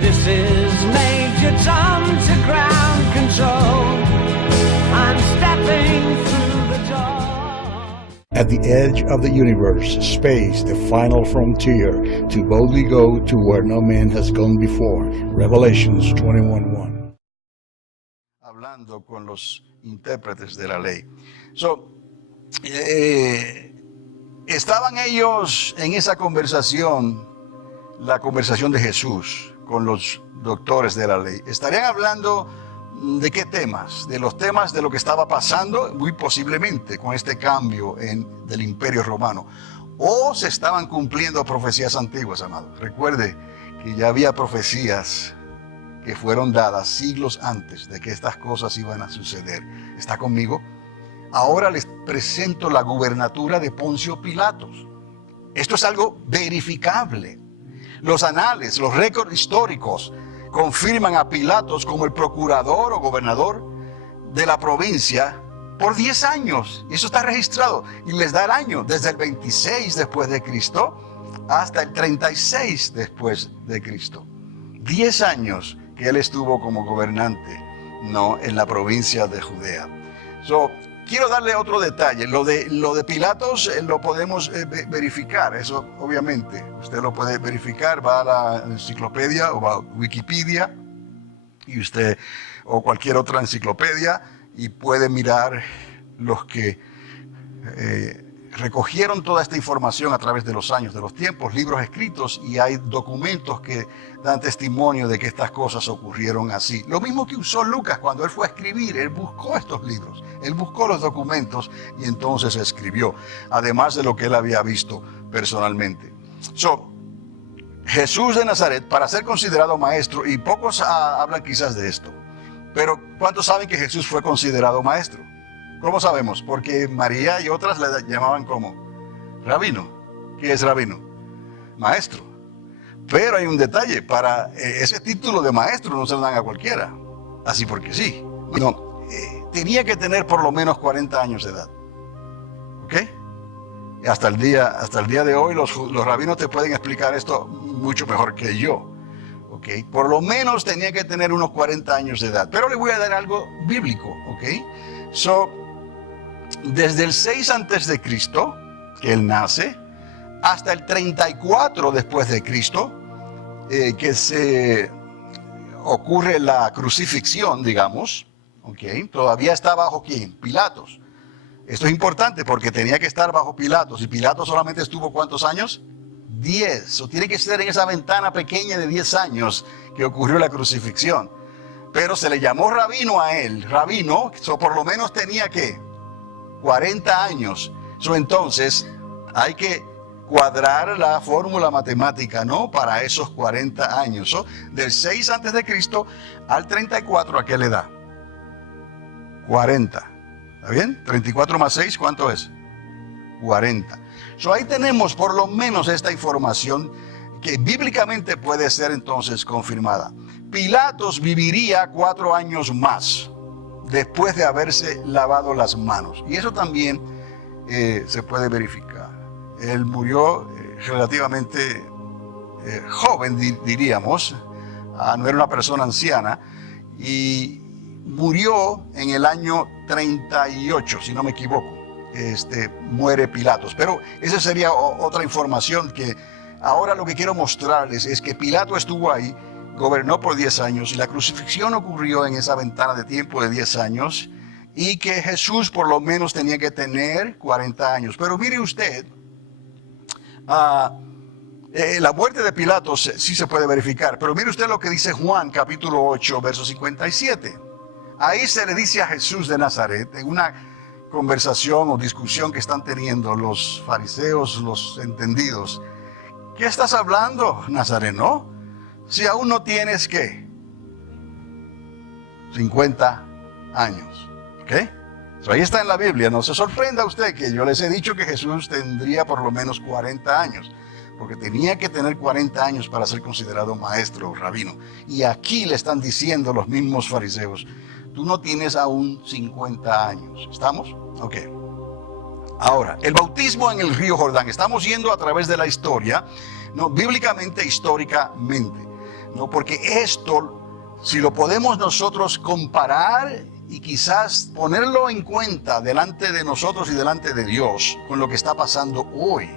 This is Major Tom to ground control. I'm stepping through the door. At the edge of the universe, space, the final frontier, to boldly go to where no man has gone before. Revelations 21:1. Hablando con los intérpretes de la ley. Estaban ellos en esa conversación, la conversación de Jesús con los doctores de la ley. Estarían hablando de qué temas, de los temas de lo que estaba pasando, muy posiblemente con este cambio del Imperio Romano. O se estaban cumpliendo profecías antiguas, amados. Recuerde que ya había profecías que fueron dadas siglos antes de que estas cosas iban a suceder. ¿Está conmigo? Ahora les presento la gubernatura de Poncio Pilatos. Esto es algo verificable. Los anales, los récords históricos confirman a Pilatos como el procurador o gobernador de la provincia por 10 años. Eso está registrado. Y les da el año desde el 26 después de Cristo hasta el 36 después de Cristo. 10 años que él estuvo como gobernante, no, en la provincia de Judea. Quiero darle otro detalle. Lo de Pilatos lo podemos verificar. Eso obviamente usted lo puede verificar. Va a la enciclopedia o va a Wikipedia y usted o cualquier otra enciclopedia y puede mirar los que recogieron toda esta información a través de los años, de los tiempos, libros escritos, y hay documentos que dan testimonio de que estas cosas ocurrieron así. Lo mismo que usó Lucas cuando él fue a escribir. Él buscó estos libros, él buscó los documentos y entonces escribió, además de lo que él había visto personalmente. Jesús de Nazaret, para ser considerado maestro, y pocos hablan quizás de esto, pero ¿cuántos saben que Jesús fue considerado maestro? ¿Cómo sabemos? Porque María y otras le llamaban como rabino. ¿Qué es rabino? Maestro. Pero hay un detalle, para ese título de maestro no se lo dan a cualquiera, así porque sí. No, tenía que tener por lo menos 40 años de edad. ¿Ok? Hasta el día de hoy los rabinos te pueden explicar esto mucho mejor que yo. ¿Ok? Por lo menos tenía que tener unos 40 años de edad. Pero le voy a dar algo bíblico. ¿Ok? Desde el 6 antes de Cristo, que él nace, hasta el 34 después de Cristo, que se ocurre la crucifixión, digamos, ¿okay? Todavía está bajo ¿quién? Pilatos. Esto es importante porque tenía que estar bajo Pilatos, y Pilatos solamente estuvo ¿cuántos años? 10. Tiene que ser en esa ventana pequeña de 10 años que ocurrió la crucifixión. Pero se le llamó rabino a él, rabino, por lo menos tenía ¿qué? 40 años. Entonces hay que cuadrar la fórmula matemática, ¿no? Para esos 40 años. Del 6 antes de Cristo al 34, ¿a qué le da? 40. ¿Está bien? 34 más 6, ¿cuánto es? 40. Ahí tenemos por lo menos esta información que bíblicamente puede ser entonces confirmada. Pilatos viviría 4 años más después de haberse lavado las manos. Y eso también se puede verificar. Él murió relativamente joven, diríamos. No era una persona anciana. Y murió en el año 38, si no me equivoco. Muere Pilatos. Pero esa sería otra información que ahora lo que quiero mostrarles es que Pilato estuvo ahí, gobernó por 10 años y la crucifixión ocurrió en esa ventana de tiempo de 10 años y que Jesús por lo menos tenía que tener 40 años. Pero mire usted, la muerte de Pilatos sí se puede verificar, pero mire usted lo que dice Juan capítulo 8, verso 57. Ahí se le dice a Jesús de Nazaret, en una conversación o discusión que están teniendo los fariseos, los entendidos, ¿qué estás hablando, Nazareno? Si aún no tienes, ¿qué? 50 años. ¿Ok? Ahí está en la Biblia. No se sorprenda usted que yo les he dicho que Jesús tendría por lo menos 40 años. Porque tenía que tener 40 años para ser considerado maestro o rabino. Y aquí le están diciendo los mismos fariseos, tú no tienes aún 50 años. ¿Estamos? Ok. Ahora, el bautismo en el río Jordán. Estamos yendo a través de la historia, no, bíblicamente, históricamente. ¿no? Porque esto, si lo podemos nosotros comparar y quizás ponerlo en cuenta delante de nosotros y delante de Dios con lo que está pasando hoy,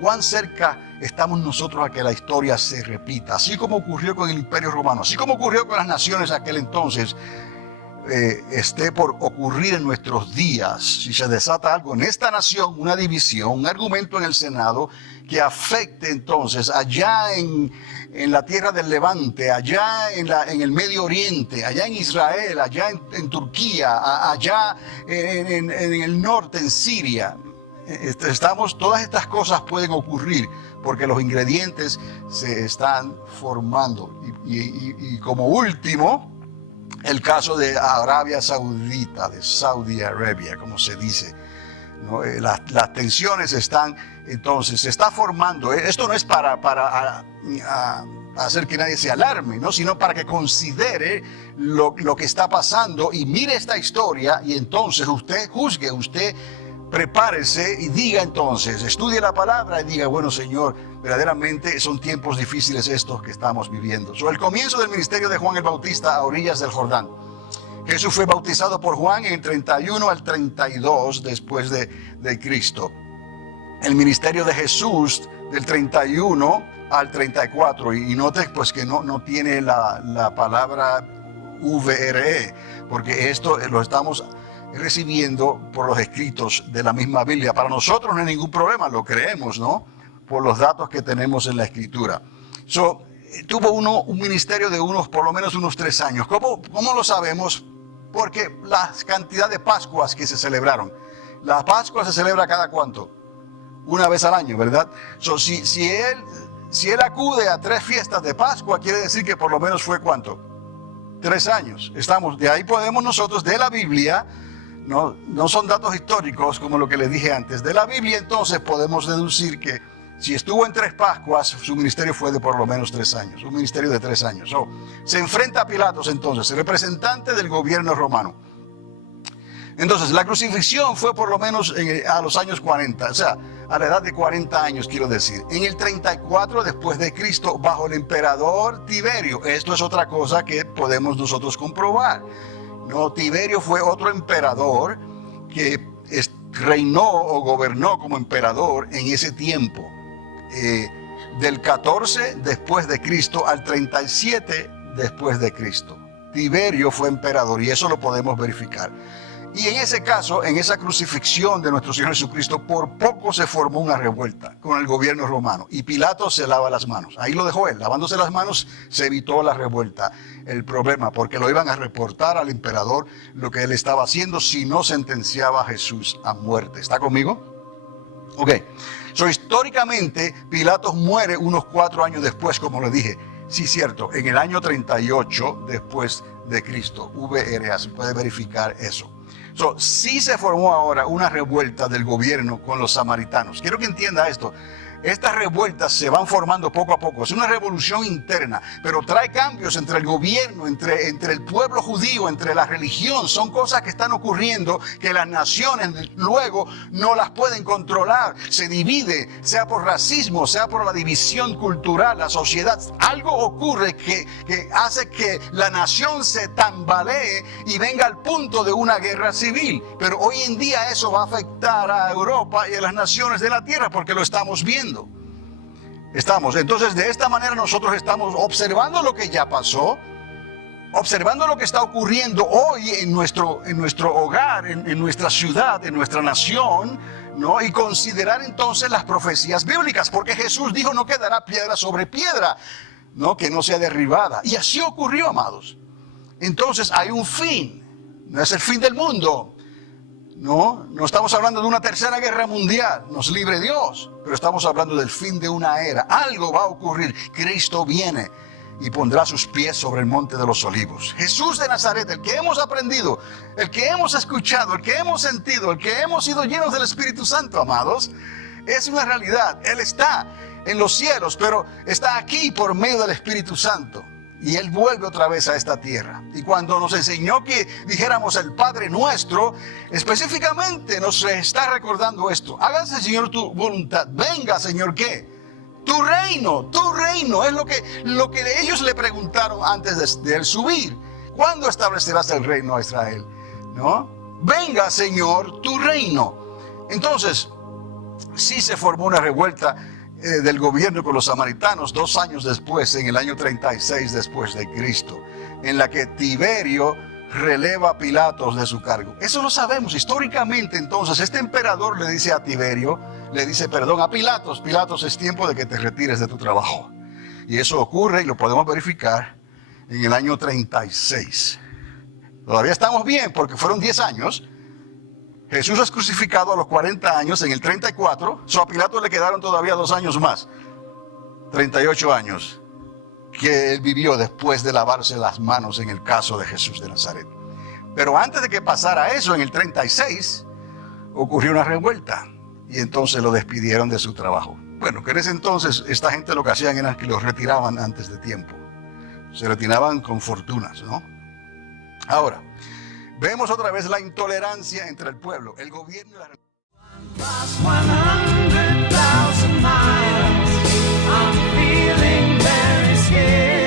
cuán cerca estamos nosotros a que la historia se repita, así como ocurrió con el Imperio Romano, así como ocurrió con las naciones de aquel entonces, esté por ocurrir en nuestros días. Si se desata algo en esta nación, una división, un argumento en el Senado que afecte entonces allá en la tierra del Levante, allá en el Medio Oriente, allá en Israel, allá en Turquía, allá en el norte, en Siria. Todas estas cosas pueden ocurrir porque los ingredientes se están formando. Y como último, el caso de Arabia Saudita, de Saudi Arabia, como se dice, ¿no? Las tensiones están, entonces, se está formando. Esto no es para hacer que nadie se alarme, ¿no? Sino para que considere lo que está pasando y mire esta historia y entonces usted juzgue, usted prepárese y diga entonces, estudie la palabra y diga, bueno, Señor, verdaderamente son tiempos difíciles estos que estamos viviendo. El comienzo del ministerio de Juan el Bautista a orillas del Jordán. Jesús fue bautizado por Juan en el 31 al 32 después de Cristo. El ministerio de Jesús del 31 al 34. Y note pues que no tiene la palabra VRE, porque esto lo estamos recibiendo por los escritos de la misma Biblia. Para nosotros no hay ningún problema, lo creemos, ¿no? Por los datos que tenemos en la Escritura. Tuvo un ministerio de por lo menos unos 3 años. ¿Cómo lo sabemos? Porque la cantidad de Pascuas que se celebraron. La Pascua se celebra cada ¿cuánto? Una vez al año, ¿verdad? Si él acude a 3 fiestas de Pascua, quiere decir que por lo menos fue ¿cuánto? 3 años. De ahí podemos nosotros, de la Biblia, no son datos históricos como lo que les dije antes. De la Biblia entonces podemos deducir que si estuvo en 3 Pascuas, su ministerio fue de por lo menos 3 años. Un ministerio de 3 años. Se enfrenta a Pilatos entonces, representante del gobierno romano. Entonces la crucifixión fue por lo menos a los años 40, o sea, a la edad de 40 años quiero decir. En el 34 después de Cristo, bajo el emperador Tiberio. Esto es otra cosa que podemos nosotros comprobar. Tiberio fue otro emperador que reinó o gobernó como emperador en ese tiempo. Del 14 después de Cristo al 37 después de Cristo. Tiberio fue emperador y eso lo podemos verificar. Y en ese caso, en esa crucifixión de nuestro Señor Jesucristo, por poco se formó una revuelta con el gobierno romano. Y Pilato se lava las manos. Ahí lo dejó él. Lavándose las manos se evitó la revuelta. El problema, porque lo iban a reportar al emperador lo que él estaba haciendo si no sentenciaba a Jesús a muerte. ¿Está conmigo? Ok. Históricamente, Pilatos muere unos 4 años después, como le dije. Sí, cierto, en el año 38 después de Cristo. VRA, se puede verificar eso. Sí se formó ahora una revuelta del gobierno con los samaritanos. Quiero que entienda esto. Estas revueltas se van formando poco a poco. Es una revolución interna, pero trae cambios entre el gobierno, entre el pueblo judío, entre la religión. Son cosas que están ocurriendo que las naciones luego no las pueden controlar. Se divide, sea por racismo, sea por la división cultural, la sociedad. Algo ocurre que hace que la nación se tambalee y venga al punto de una guerra civil. Pero hoy en día eso va a afectar a Europa y a las naciones de la tierra porque lo estamos viendo. Entonces de esta manera nosotros estamos observando lo que ya pasó, observando lo que está ocurriendo hoy en nuestro hogar, en nuestra ciudad, en nuestra nación, ¿no? Y considerar entonces las profecías bíblicas, porque Jesús dijo no quedará piedra sobre piedra, ¿no? Que no sea derribada. Y así ocurrió, amados. Entonces hay un fin, no es el fin del mundo. No estamos hablando de una tercera guerra mundial, nos libre Dios, pero estamos hablando del fin de una era. Algo va a ocurrir, Cristo viene y pondrá sus pies sobre el monte de los olivos. Jesús de Nazaret, el que hemos aprendido, el que hemos escuchado, el que hemos sentido, el que hemos sido llenos del Espíritu Santo, amados, es una realidad. Él está en los cielos, pero está aquí por medio del Espíritu Santo. Y Él vuelve otra vez a esta tierra. Y cuando nos enseñó que dijéramos el Padre Nuestro, específicamente nos está recordando esto. Hágase, Señor, tu voluntad. Venga, Señor, ¿qué? tu reino, es lo que ellos le preguntaron antes de él subir. ¿Cuándo establecerás el reino a Israel? ¿No? Venga, Señor, tu reino. Entonces, sí se formó una revuelta del gobierno con los samaritanos 2 años después, en el año 36 después de Cristo, en la que Tiberio releva a Pilatos de su cargo. Eso lo sabemos históricamente. Entonces este emperador le dice a Tiberio, a Pilatos: Pilatos, es tiempo de que te retires de tu trabajo. Y eso ocurre, y lo podemos verificar, en el año 36. Todavía estamos bien, porque fueron 10 años. Jesús es crucificado a los 40 años en el 34. A Pilatos le quedaron todavía 2 años más, 38 años que él vivió después de lavarse las manos en el caso de Jesús de Nazaret. Pero antes de que pasara eso, en el 36, ocurrió una revuelta y entonces lo despidieron de su trabajo. Bueno, que en ese entonces esta gente lo que hacían era que los retiraban antes de tiempo. Se retiraban con fortunas, ¿no? Ahora, vemos otra vez la intolerancia entre el pueblo, el gobierno y la religión. Past 100,000 miles, I'm feeling very scared.